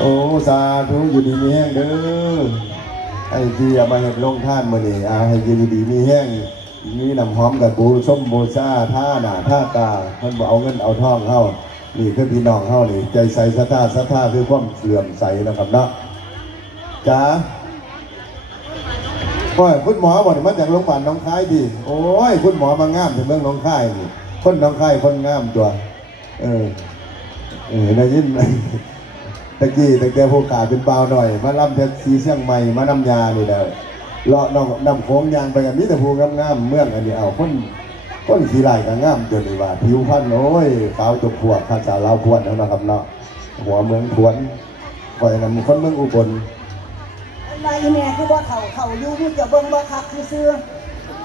โอ้สาธุอยู่ดีมีแห้งเด้อไอ้ที่เอามาเห็ดลงท่านมาเนี่ยอาให้อยู่ดีมีแห้งมีน้ำหอมกับบูส้มบูซาท่าหนาท่าตาเพิ่นบ่เอาเงินเอาทองเฮานี่คือพี่น้องเฮานี่ใจใสศรัทธาศรัทธาคือความเสื่อมใสนะครับเนาะจ้าโอ้ยคุณหมอบอกมาจากโรงพยาบาลหน้องคายดิโอ้ยคุณหมอมางามถึงเมืองหน้องคายนี่คนหน้องคายคนงามตัว เออเออได้ยินไหม ตะกี้ตะแกผู้ขาเป็นเบาหน่อย มาลำเพชรสีเชียงใหม่มานำยานี่แหละเลาะน้องนำโค้งยางไปกันนี้แต่ผู้งามๆเมืองอันนี้เอาคนคนขี้ไหลก็งามจนนี่ว่าผิวพรรณโอ้ยขาวจบพวกภาษาลาวพวนแล้วนะครับเนาะหัวเมืองทวนคอยนำคนเมืองอุบลนายแม่คือว่าเขาเขาอยู่มึงจะเบิ่งบ่คักคือซื้อ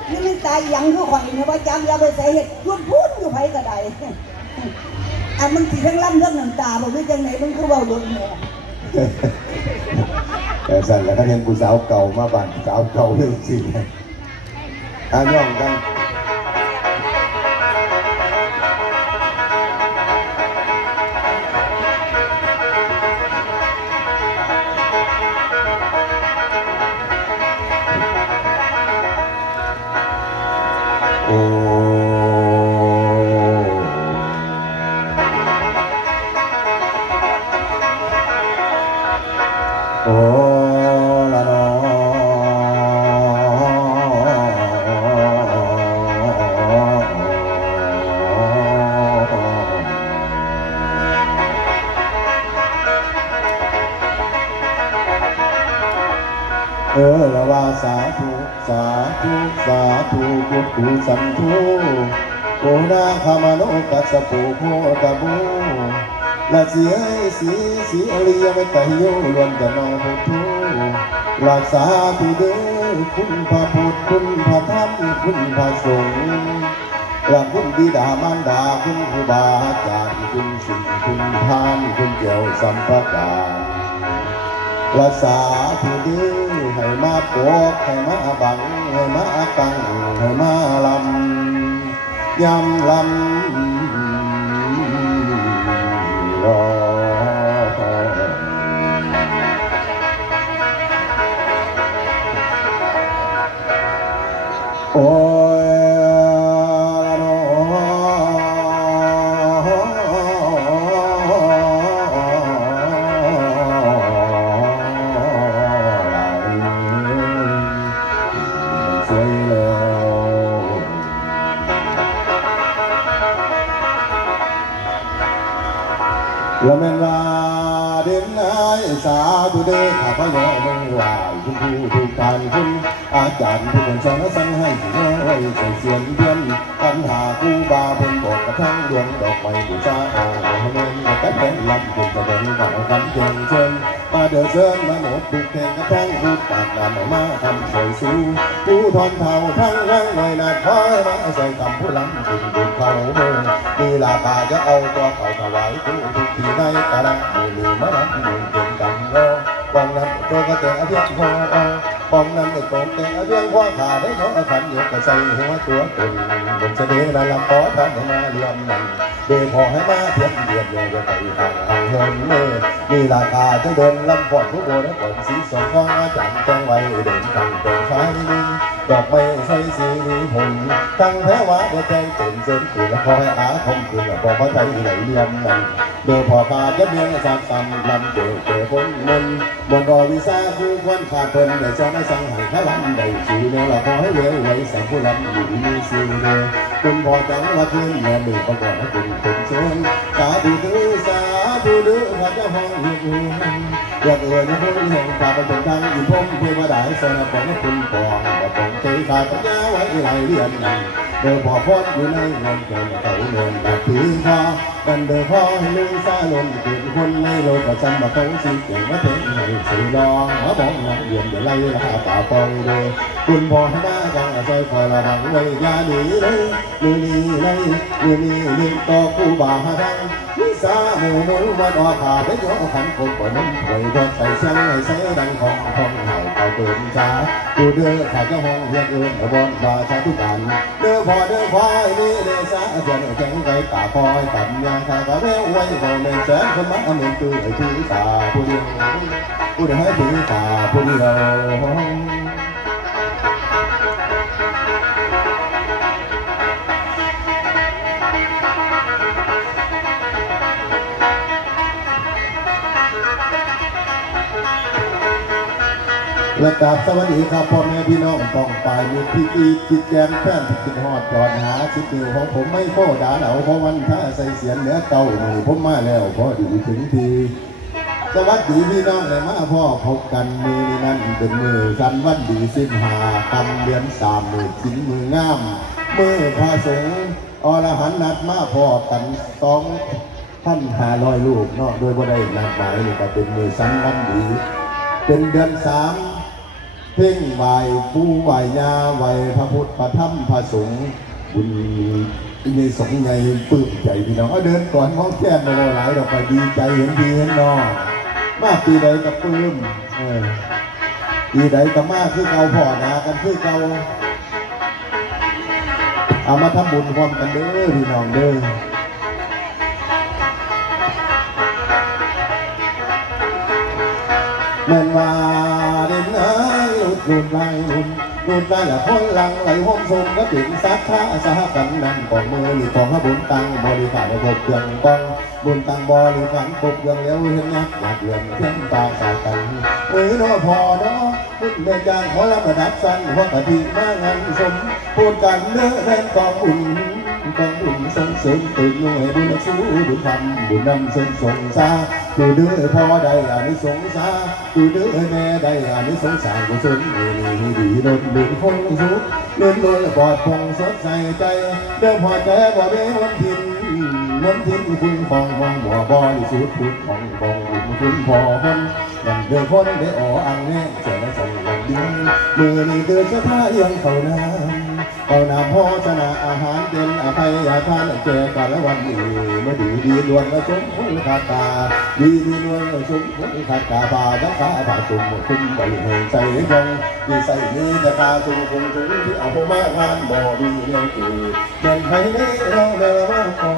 นี่มันตายยังคือข่อยเนี่ยว่าจำยาไปใส่เห็ดยุ่นพูนอยู่ไผก็ได้ อันมันสิทั้งล่ำเรื่องน้ำตาบอกว่าจังไหนมันคือเบาลดหม่แต่สั่นแล้วก็เห็นผู้สาวเก่ามาบ้านสาวเก่าเรื่องจริงอะย่องกัน ธุสาธุกุกุสันทุโอนาคามโนกัสสะปุโพตะบูละเสียสีสีอริยเมตไตโยลวนแต่นอพุทโธรักษาตุเดคุณพระพุทธคุณพระธรรมคุณพระสงฆ์รักคุณบิดามารดาคุณครูบาอาจารย์คุณสิ่งคุณทานคุณเกี่ยวสัมปการ รักษาผู้ดื้อให้มาปกให้มาบังให้มากังให้มาลำยำลำรอโอ้ ละเมนว่าเด่นนายสาธุเดชข้าพเจ้าเมืองไหวคุณผู้ทุกท่านคุณอาจารย์ผู้คนสอนสั่งให้สิน้อยใส่เสียงเพียน ปัญหาครูบาเพิ่นบอกกระทั่งดวงดอกไม้บูชาเอาให้เงินมาแต่เป็นลำคุณแสดงต่อคำเชิญเชิญมาเดือดเชิญมาหมดทุกเพลงกระทั่งพูดปากนำมาทำสวยสู้ผู้ทอนเท่าทั้งนั่งหน่อยนาคอยมาใส่คำผู้ลำคุณบุญเขาเมืองมีลาคาจะเอาตัวเขาถวายผู้ทุกทีในกระมือลืมมารับมือเก่งกั ยกับใส่หัวตัวตนบนเสด็จนาลำขอท่านมาเรียมนั่นเดพอให้มาเทียบเดียดเดียจะไปทางทางเฮินเมื่อมีราคาจะเดินลำฝอดผู้โบและก่อนสีสองของอาจารย์แจ้งไว้เดินทางตรงฟ้า ดอกไม้ใส่สีผลตั้งแท้ว่าเดแจ้งเต็มเส้นคืนและคอยอาคมคืนและบอกว่าใจไหลเลียมนั่นโดยพอขาจะเมียงสามสามลำเจอเจอคนมนบนรอวิซาคือควันขาดเพิ่นได้สอนให้สั่งให้ขลังได้ชื่อเนี่ยเราขอให้เลี้ยวไว้สัมผู้ลำอยู่มีสิ่งเดียคุณพอจังละคืนแม่มือประกอบให้คุณเป็นชนสาธุดื้อสาธุดื้อพระเจ้าห้องเฮือน อยากเอ่ยในพระแห่งข้าพเจ้าดังอินพรหมเทวดาสนปองคุณปองว่าปองเทข้าพเจ้าไว้ไหลเรียนนั้นเดินพอพอดอยู่ในเงินเกินเขาเงินแบบถือพอกันเดินพอให้ลืมซาลมเกิดคนในโลกประจำมาเขาสิเก่งมาเพ่งให้สื่อลองมาบอกนักเรียนอย่าไล่ลาป่าปองเดยคุณพอให้มาจังซอยคอยระวังไว้ยาหนีเลยมือนี้เลยมือนี้นี่ต่อคู่บาดัง สาหมูหมูมันออกขาได้ยกขันคงปล่อยน้ำถอยรถใส่เสียงให้เสียดังของของเห่าเขาเกินชากูเด้อข้าเจ้าห้องเฮียนเอิญขบวนบาชาทุกการเด้อพอเด้อควายนี่เด้อสาเสียนแข็งใจตาคอยตันยางข้ากะเววไว้บ่แม่นแสนคนมาเมืองตื้อไอ้ถือตาผู้เดียวผู้เดียวให้ถือตาผู้เดียว และกราบสวัสดีครับพ่อแม่พี่น้องปองปายมีพี่กีจิตแกนแฟนที่กินฮอดจอดหาชิดนิวของผมไม่โคดาเหนาเพราะวันถ้าใส่เสียนเหนือเก่าหนูผมมาแล้วพอดีถึงทีสวัสดีพี่น้องเลยมาพ่อพบกันมือนี้นั่นเป็นมือสันวันดีสิ้นหาคำเดือนสามมือชิ้นมืองามมือพระสงฆ์อรหันต์นัดมาพ่อกันสองท่านหาลอยลูกเนาะโดยบ่ได้นัดหมายนี่ก็เป็นมือสันวันดี เป็นเดือนสาม เพ่งไหวผู้ไหวยาไหวพระพุทธพระธรรมพระสงฆ์บุญในสงฆ์ใหญ่ปลื้มใจพี่น้องเอาเดินก่อนมองแค่มาหลายดอกไปดีใจเห็นดีเห็นนอมากปีใดกับปลื้มเออปีใดกับมากคือเกาพ่อนากันคือเกาเอามาทำบุญพร้อมกันเด้อพี่น้องเด้อแม่นว่าเด่นเอ้ยห ลุดหลุดไหลหลุดหลุดได้ละคนลังไหลห้องทรงก็ถึงสัทธาสหกันนันของมือนี่ของพระบุญตังบริการในพบเครื่องกองบุญตังบริการพบเครื่องแล้วเห็นยักษ์อยากเรื่องเทียนตาสากันเอ้ยน้อพอเนาะพุ่นเดินจางขอรับระดับสั้นหัวกะทิมางานสมพูดกันเนื้อแทนกองบุญกองบุญส่งเสริมตื่นหน่วยบุญสู้บุญธรรมบุญนำเส้นส่งสา ดูเด้อพ่อได้อานิสงส์สาดูเด้อแม่ได้อานิสงส์สร้างกุศลนี่นี่ดีรถบุญคงสุขเลื่อนลอยปอดพองสดใสใจเดิมพอใจบ่เบ้วันทินวันทินคุณของของหัวบริสุทธิ์คุณของของบุญคุณพ่อคนนั่นเด้อคนได้อ๋ออังแน่เสียและส่งวันเดีมือนี้เดือชะท่ายังเขาน้ำ เอาน้ำโภชนาอาหารเป็นอภัยอาทานเจกันละวันนี้มื่อดีดีล้วนและสมคุณคาตาดีดีล้วนและสมคุณคาตาบาบักาบาตุ่มคุณไปให้ใจยงดีใส่นี้แต่ตาตุ่มคงถึงที่เอามางานบ่ดีเรื่องอื่นเดินไปนี้เราเดินมาพอ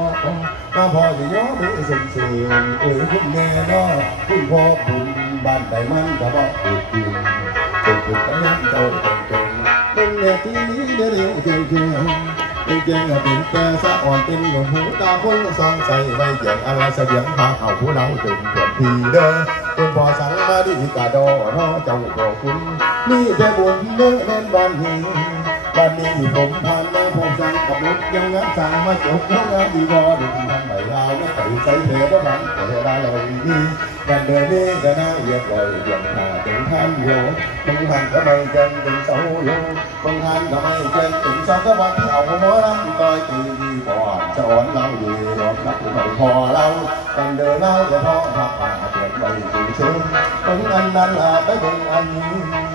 มาพอสิย้อมือสุ่มเสื่อมเอ้ยคุณแม่นอคุณพ่อบุญบ้านใดมันก็บอกถูกจริงถูกถูกไปยันเจ้าเก่ง เป็นแม่ที่นี้เรียวเดี๋ยวเก่งเก่งเก่งเก่งเป็นแก่สะอ่อนเป็นหนุ่มหูตาคนสองใส่ใบเกี่ยงอะไรเสบียงพาเอาผู้เราถึงเกิดทีเด้อคุณพ่อสั่งมาดีกาดอรอเจ้าขอคุณนี่แต่บุญเด้อแน่นบ้านนี้ บ้านนี้ผมผ่านมาพบสั่งกับรถยังงัดสั่งมาจบแล้วงานดีบ่ดึงทางใบลาวแล้วใส่ใส่เทปบังแต่ได้เลยดีกันเดินนี้ก็น่าเรียบร้อยเรียบหน้าเป็นท่านโยบางท่านก็ไม่เกินเป็นเสาโยบางท่านก็ไม่เก่งถึงสองก็วันที่เอาหัวรำต่อยตีดีพอจะอ่อนเราดีรอบรับไม่พอเรากันเดินเล่าก็พอพักผ่าเปลี่ยนไปถึงเชิงบางอันนั้นละไปบางอันนี้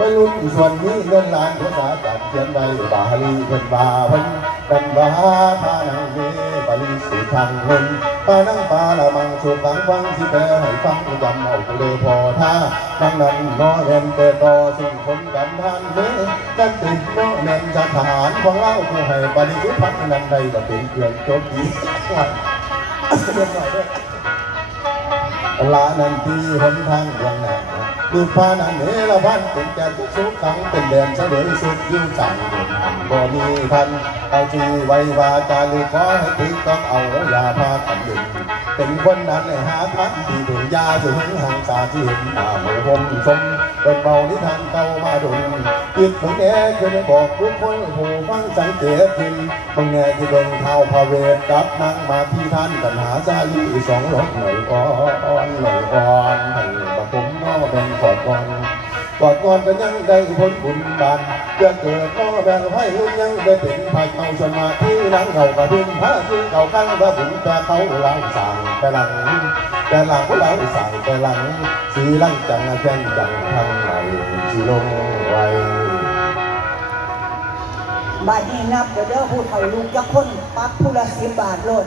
มเป็นของหอมหอมหักต่อคนท่านขายไปดันเดินแต่ผู้ทันไม่ฝ่ายไม่ฝ่ายเงินคำลำพาได้ไปเกิดชาติหนาเป็นเจ้าตอนบุญท่านปาสินให้แก่ห้าโยมบันเพื่อถูกโตแดนไว้รุ่นให้รุ่นไปรุ่นส่วนนี้เงินล้านภาษาจัดเขียนไว้บาลีเพิ่นบาเพิ่นกันบาทานังเวบาลีสุทางเพิ่นปานังปาละมังสุขังฟังสิแปลให้ฟังจำเอาเลยพอท่าดังนั้นนอเอ็นเตตอสิ่งคนกันทานเวกันติดนอเนนสถานของเราผู้ให้บาลีสุพันนันใดก็เป็นเครื่องโจมตีลานันทีหนทางเบื้องหนา ดูพานันเนรพันเป็นแก่ทุกสุขขังเป็นแดนเสวยสุดยิ่งสั่งบ่มีทันเอาชีไว้วาจาหรือขอให้ถึงต้องเอายาพากันดึงเป็นคนนั้นให้หาทันที่ดูยาถึงห่างสาที่เห็นตาหมูผมสมเป็นเบานิทานเก่ามาดุน คิดของแกเคบอกทุกคนหูฟังสังเกตพิมพ์บางแง่ที่เบิ่งเท้าพระเวทกับนางมาที่ท่านกันหาซาลีสองรถหน่อยอ่อนหน่อยอ่อนให้บะผมนอเป็นขอดก่อนกอดก่อนก็ยังได้ผลบุญบานจะเกิดนอแบ่งให้หุ่นยังได้เป็นภายเข้าสมาธินังเขากระดึงพระคือเก่าข้างว่าบุญแต่เขาหลังสางแต่หลังแต่หลังเราสั่งแต่หลังสีลังจังแข่งจังทั้งไหนสีลงไว้ บาดีนับเดี๋ยวเด้อผู้เฒ่าลูกจักคนปักผู้ละสิบบาทโลด